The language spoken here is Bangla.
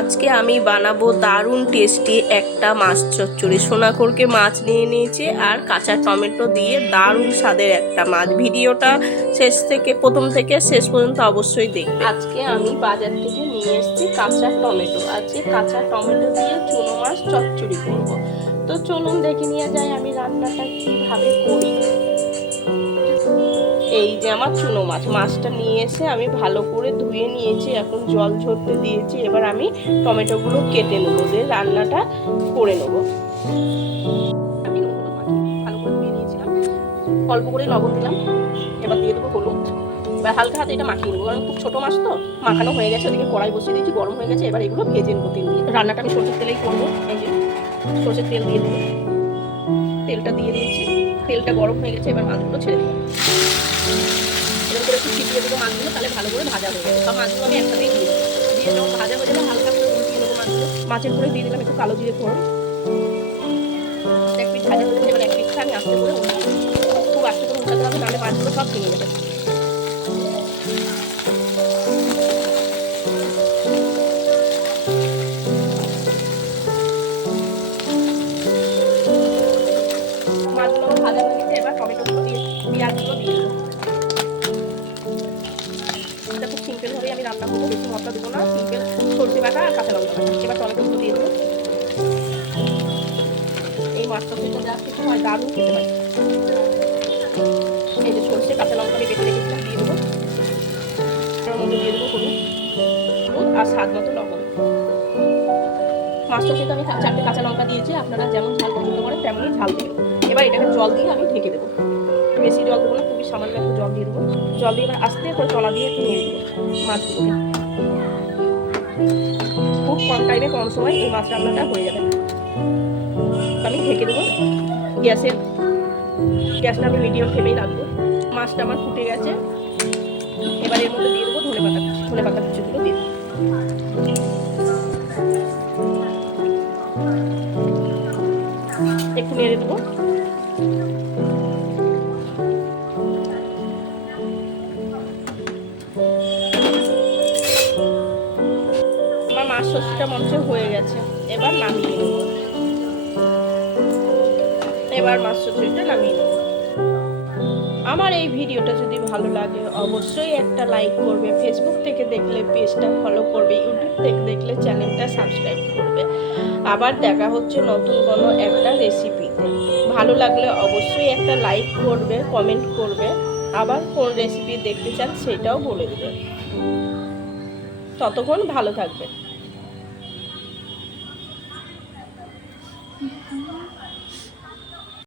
আজকে আমি বানাবো দারুণ টেস্টি একটা মাছ চচ্চড়ি। সোনাকরকে মাছ নিয়ে নিয়েছি আর কাঁচা টমেটো দিয়ে দারুণ স্বাদের একটা মাছ। ভিডিওটা প্রথম থেকে শেষ পর্যন্ত অবশ্যই দেখবে। আজকে আমি বাজার থেকে নিয়ে এসেছি কাঁচা টমেটো। আজকে কাঁচা টমেটো দিয়ে চুনো মাছ চচ্চড়ি করব। তো চলুন দেখে নিয়ে যাই আমি রান্নাটা কিভাবে করি। এই যে আমার চুনো মাছটা নিয়ে এসে আমি ভালো করে ধুয়ে নিয়েছি, এখন জল ঝরতে দিয়েছি। এবার আমি টমেটোগুলো কেটে নেবো, দিয়ে রান্নাটা করে নেবো। আমি ভালো করে ধুয়ে নিয়েছিলাম, অল্প করে লবণ দিলাম, এবার দিয়ে দেবো হলুদ। এবার হালকা হাতে এটা মাখিয়ে নেবো, কারণ খুব ছোটো মাছ তো। মাখানো হয়ে গেছে, ওদিকে কড়াই বসিয়ে দিয়েছি, গরম হয়ে গেছে। এবার এগুলো ভেজে নেবো তেল দিয়ে। রান্নাটা আমি সরষের তেলেই করবো। এই যে সরষের তেল দিয়ে দেবো, তেলটা দিয়ে দিয়েছি, তেলটা গরম হয়ে গেছে। এবার মাছগুলো ছেড়ে দেবো, এরকম করে একটু ছিটিয়ে দেবো মাছগুলো, তাহলে ভালো করে ভাজা হয়ে যাবে। সব মাছগুলো আমি একসাথেই দিয়ে দেবো, দিয়ে যখন ভাজা হয়ে যাবে হালকা করে উল্টিয়ে নেবো মাছগুলো। মাছের করে দিয়ে দিলাম একটু কালো জিরে ফোড়ন। এক পিঠ ভাজা হয়ে যাবে, এবার এক পিঠটা আমি আস্তে করে উল্টাবো, খুব আস্তে করে উল্টাতে হবে, নাহলে মাছগুলো সব ভেঙে যাবে। মাছগুলো আমার ভাজা হয়ে গেছে, এবার টমেটোগুলো দিয়ে পেঁয়াজগুলো দিয়ে দেবো। এটা খুব সিম্পলভাবেই আমি রান্না করবো, বেশি মশলা দেবো না, সিম্পল সরষে বাটা আর কাঁচা লঙ্কা বাটা। এবার টমেটোগুলো দিয়ে দেবো। এই মাছটা থেকে যা কিছু হয় দারুণ খেতে হয়। এই যে সরষে কাঁচা লঙ্কা আমি বেটে রেখেছিলাম দিয়ে দেবো, এর মধ্যে দিয়ে দেবো হলুদ আর স্বাদ মতো লবণ। মাছটা থেকে আমি 4টে কাঁচা লঙ্কা দিয়েছি, আপনারা যেমন ঝাল পছন্দ করেন তেমনই ঝাল দেবেন। এবার এটাকে জল দিয়ে আমি ঢেকে দেবো, বেশি জল দেবো না, খুবই সামান্য একটু জল দিয়ে দেবো। জল দিয়ে এবার আস্তে করে তলা দিয়ে একটু নিয়ে দেবো মাছগুলোকে। খুব কম টাইমে কম সময় এই মাছ রান্নাটা হয়ে যাবে। আমি ঢেকে দেবো, গ্যাসটা আমি মিডিয়াম ফ্লেমেই রাখবো। মাছটা আমার ফুটে গেছে, এবার এর মধ্যে দিয়ে দেবো ধনে পাতা কুচিগুলো দিয়ে দেবো। একটু নেড়ে দেবো। আমার মাছ সবজিটা মনে হয়ে গেছে, এবার নামিয়ে নেব। মাছ সবজিটা নামিয়ে নেব। আমার এই ভিডিওটা যদি ভালো লাগে অবশ্যই একটা লাইক করবে, ফেসবুক থেকে দেখলে পেজটা ফলো করবে, ইউটিউব থেকে দেখলে চ্যানেলটা সাবস্ক্রাইব করবে। আবার দেখা হচ্ছে নতুন কোনো একটা রেসিপিতে। ভালো লাগলে অবশ্যই একটা লাইক করবে, কমেন্ট করবে, আবার কোন রেসিপি দেখতে চান সেটাও বলে দেবে। ততক্ষণ ভালো থাকবে।